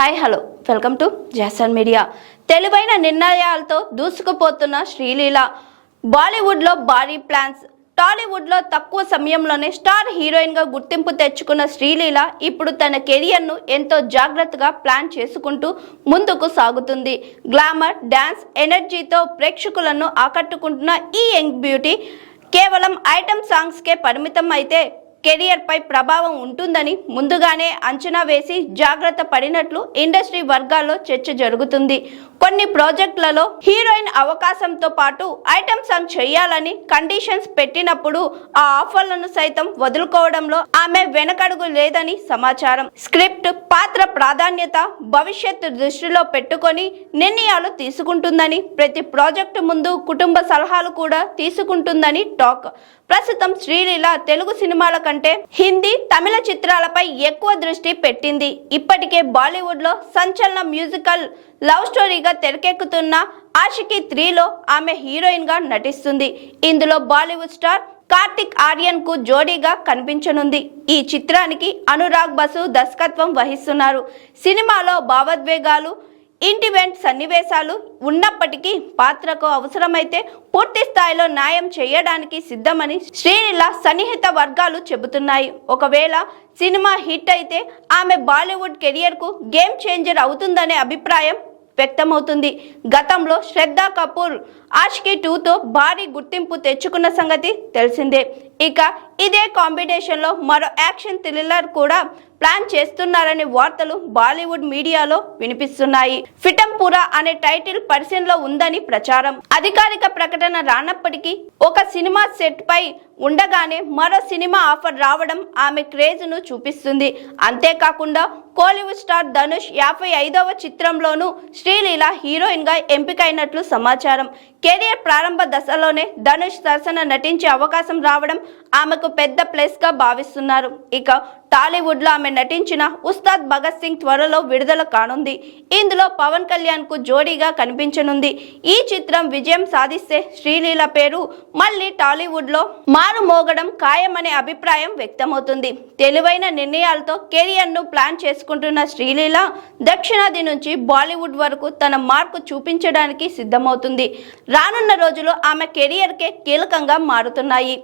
Hi hello welcome to Jason media. తెలివైన నిర్ణయాలతో దూసుకుపోతున్న శ్రీలీల. బాలీవుడ్లో భారీ ప్లాన్స్. టాలీవుడ్లో తక్కువ సమయంలోనే స్టార్ హీరోయిన్గా గుర్తింపు తెచ్చుకున్న శ్రీలీల ఇప్పుడు తన కెరియర్ను ఎంతో జాగ్రత్తగా ప్లాన్ చేసుకుంటూ ముందుకు సాగుతుంది. గ్లామర్, డ్యాన్స్, ఎనర్జీతో ప్రేక్షకులను ఆకట్టుకుంటున్న ఈ యంగ్ బ్యూటీ కేవలం ఐటమ్ సాంగ్స్కే పరిమితం అయితే కెరియర్ పై ప్రభావం ఉంటుందని ముందుగానే అంచనా వేసి జాగ్రత్త పడినట్లు ఇండస్ట్రీ వర్గాల్లో చర్చ జరుగుతుంది. కొన్ని ప్రాజెక్టులలో హీరోయిన్ అవకాశంతో పాటు ఐటమ్ సాంగ్ చేయాలని కండిషన్స్ పెట్టినప్పుడు ఆ ఆఫర్లను సైతం వదులుకోవడంలో ఆమె వెనకడుగు లేదని సమాచారం. స్క్రిప్ట్, పాత్ర ప్రాధాన్యత, భవిష్యత్తు దృష్టిలో పెట్టుకొని నిర్ణయాలు తీసుకుంటుందని, ప్రతి ప్రాజెక్టు ముందు కుటుంబ సలహాలు కూడా తీసుకుంటుందని టాక్. ప్రస్తుతం శ్రీలీల తెలుగు సినిమాల కంటే హిందీ, తమిళ చిత్రాలపై ఎక్కువ దృష్టి పెట్టింది. ఇప్పటికే బాలీవుడ్లో సంచలన మ్యూజికల్ లవ్ స్టోరీగా తెరకెక్కుతున్న ఆషికీ 3లో ఆమె హీరోయిన్గా నటిస్తుంది. ఇందులో బాలీవుడ్ స్టార్ కార్తిక్ ఆర్యన్ కు జోడీగా కనిపించనుంది. ఈ చిత్రానికి అనురాగ్ బసు దర్శకత్వం వహిస్తున్నారు. సినిమాలో భావోద్వేగాలు, ఇంటివెంట్ సన్నివేశాలు ఉన్నప్పటికీ పాత్రకు అవసరమైతే పూర్తి స్థాయిలో న్యాయం చేయడానికి సిద్ధమని శ్రీలీల సన్నిహిత వర్గాలు చెబుతున్నాయి. ఒకవేళ సినిమా హిట్ అయితే ఆమె బాలీవుడ్ కెరియర్కు గేమ్ చేంజర్ అవుతుందనే అభిప్రాయం వ్యక్తమవుతుంది. గతంలో శ్రద్ధా కపూర్ ఆషికీ 2తో భారీ గుర్తింపు తెచ్చుకున్న సంగతి తెలిసిందే. ఇక ఇదే కాంబినేషన్లో మరో యాక్షన్ థ్రిల్లర్ కూడా ప్లాన్ చేస్తున్నారనే వార్తలు బాలీవుడ్ మీడియాలో వినిపిస్తున్నాయి. ఫిటంపురా అనే టైటిల్ పరిశీలనలో ఉందని ప్రచారం. అధికారిక ప్రకటన రానప్పటికీ ఒక సినిమా సెట్ పై ఉండగానే మరో సినిమా ఆఫర్ రావడం ఆమె క్రేజ్ ను చూపిస్తుంది. అంతేకాకుండా కోలీవుడ్ స్టార్ ధనుష్ 55వ చిత్రంలోనూ శ్రీలీల హీరోయిన్ గా ఎంపికైనట్లు సమాచారం. కెరియర్ ప్రారంభ దశలోనే ధనుష్ సరసన నటించే అవకాశం రావడం ఆమెకు పెద్ద ప్లస్ గా భావిస్తున్నారు. ఇక టాలీవుడ్ లో ఆమె నటించిన ఉస్తాద్ భగత్ సింగ్ త్వరలో విడుదల కానుంది. ఇందులో పవన్ కళ్యాణ్ కు జోడీగా కనిపించనుంది. ఈ చిత్రం విజయం సాధిస్తే శ్రీలీల పేరు మళ్ళీ టాలీవుడ్ లో మారుమోగడం ఖాయమనే అభిప్రాయం వ్యక్తమవుతుంది. తెలివైన నిర్ణయాలతో కెరియర్ ను ప్లాన్ చేసుకుంటున్న శ్రీలీల దక్షిణాది నుంచి బాలీవుడ్ వరకు తన మార్కు చూపించడానికి సిద్ధమవుతుంది. రానున్న రోజులు ఆమె కెరియర్ కే కీలకంగా మారుతున్నాయి.